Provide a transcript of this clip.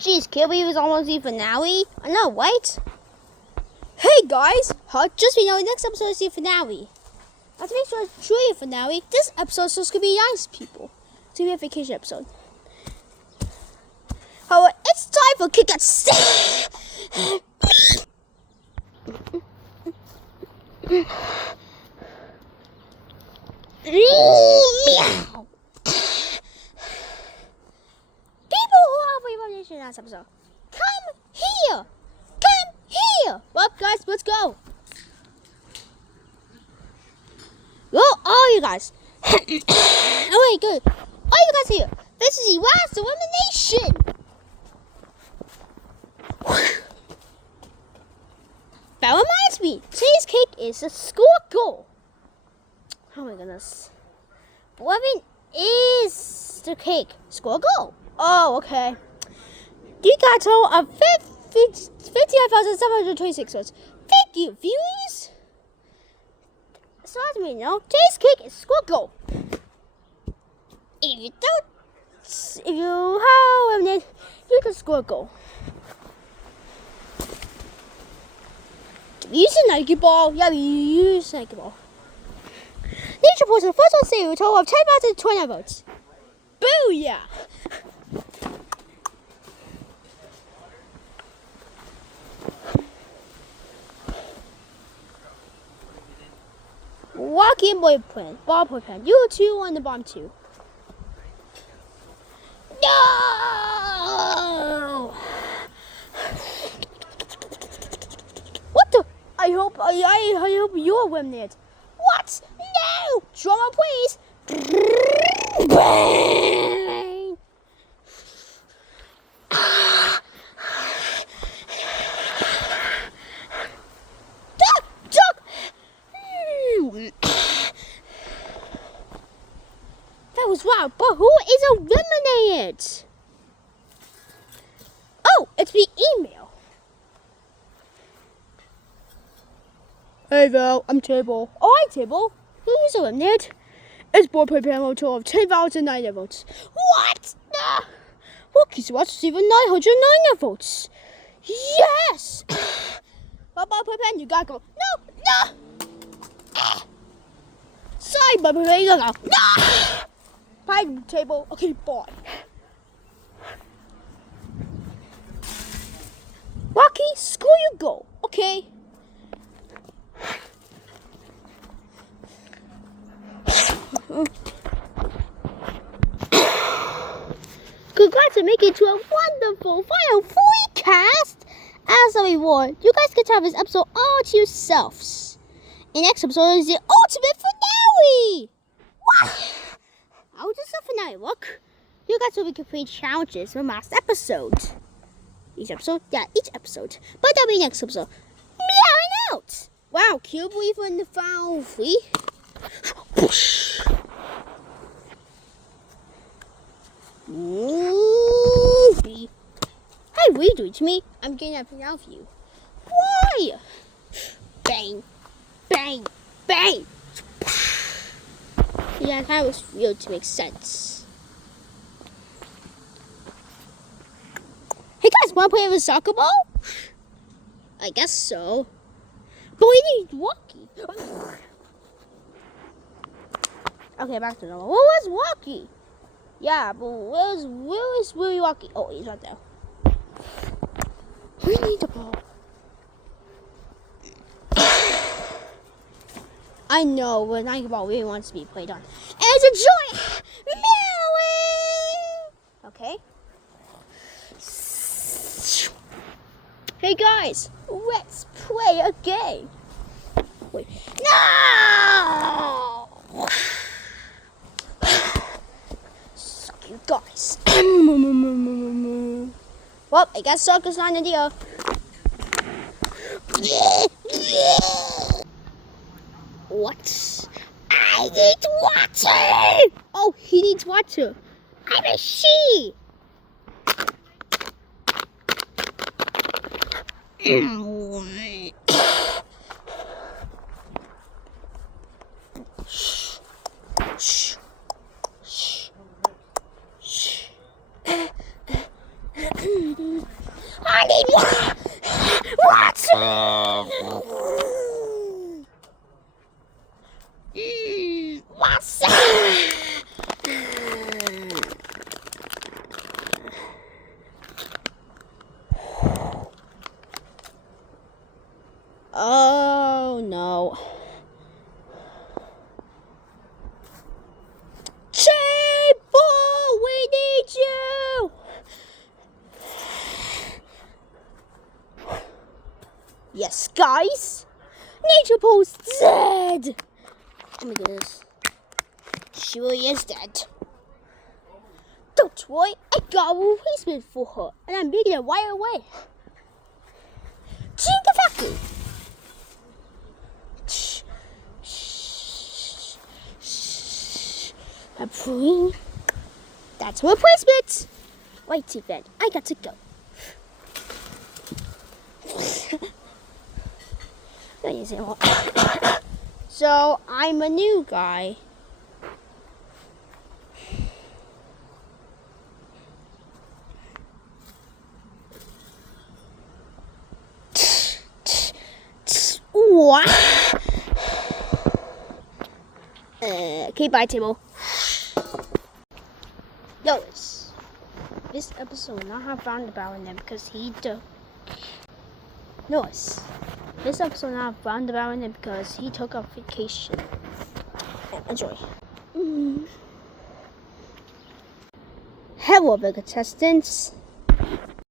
Jeez, can't believe it's almost the finale. I know, right? Hey guys, just so you know, next episode is the finale. Now to make sure it's truly a finale, this episode is supposed to be nice people. It's gonna be a vacation episode. However, it's time for Kit Kat. Meow. People who have a revelation in this episode, come here. Come here. Well, guys, let's go. Where are you guys? Alright, good. Are you guys here? This is the last elimination. That reminds me, today's cake is a score goal. Oh my goodness. What is the cake? Score goal. Oh, okay. You got a total of 59,726 votes. Thank you, viewers. So as we know, today's cake is score goal. If you have it, you can score a goal. Use a Nike ball. Yeah, we use a Nike ball. Nature Boys the first one saved a total of 10,029 votes. Booyah! Walking boy plan, ball boy plan. You two on the bomb two. No! What the? I hope you're eliminated. What? No! Drama, please. That was wild, but who is eliminated? Oh, it's the email. Hey Val, I'm Table. Oh, hi Table. Who's eliminated? It's Boy Play Panel total of 10,009 votes. What? Nah. Rookies Watch received 909 votes. Yes! Boy Play Pan, you gotta go. No! Sorry, Boy Play Pan, you gotta go. No! Bye, Table. Okay, bye. Rocky, screw you go. Okay. Congrats on making it to a wonderful final free cast. As a reward, you guys get to have this episode all to yourselves. The next episode is the ultimate finale. Wow. How does the finale look? You guys will be complete challenges from last episode. Each episode? Yeah, each episode. But that'll be next episode. Meowing out! Wow, can you believe we're in the final three? Hey, what are you doing to me? I'm getting up now for you. Why? Bang, bang, bang. Yeah, that was real to make sense. Hey guys, wanna play with a soccer ball? I guess so. But we need Walkie. Okay, back to normal. What was Walkie? Yeah, but where is Willie Walkie? Oh, he's right there. We need the ball. I know, but Nike ball really wants to be played on. And it's a joy! Meowing! Okay. Hey guys, let's play a game. Wait. No! Suck you guys. Well, I guess soccer's not an idea. What? I need water! Oh, he needs water. I'm a she. What? What's up? What's up? Oh no. Chable, we need you. Yes, guys. Nature Pole's dead. Oh my goodness. She really is dead. Don't worry, I got a replacement for her, and I'm making it right away. Factory. A preen. That's a replacement. Wait, T-Fed, I got to go. So I'm a new guy. What? Okay, bye, Timo. Notice, this episode will not have Roundabout in them because he took. Notice, this episode will not have Roundabout in them because he took a vacation. Enjoy. Hello, the contestants.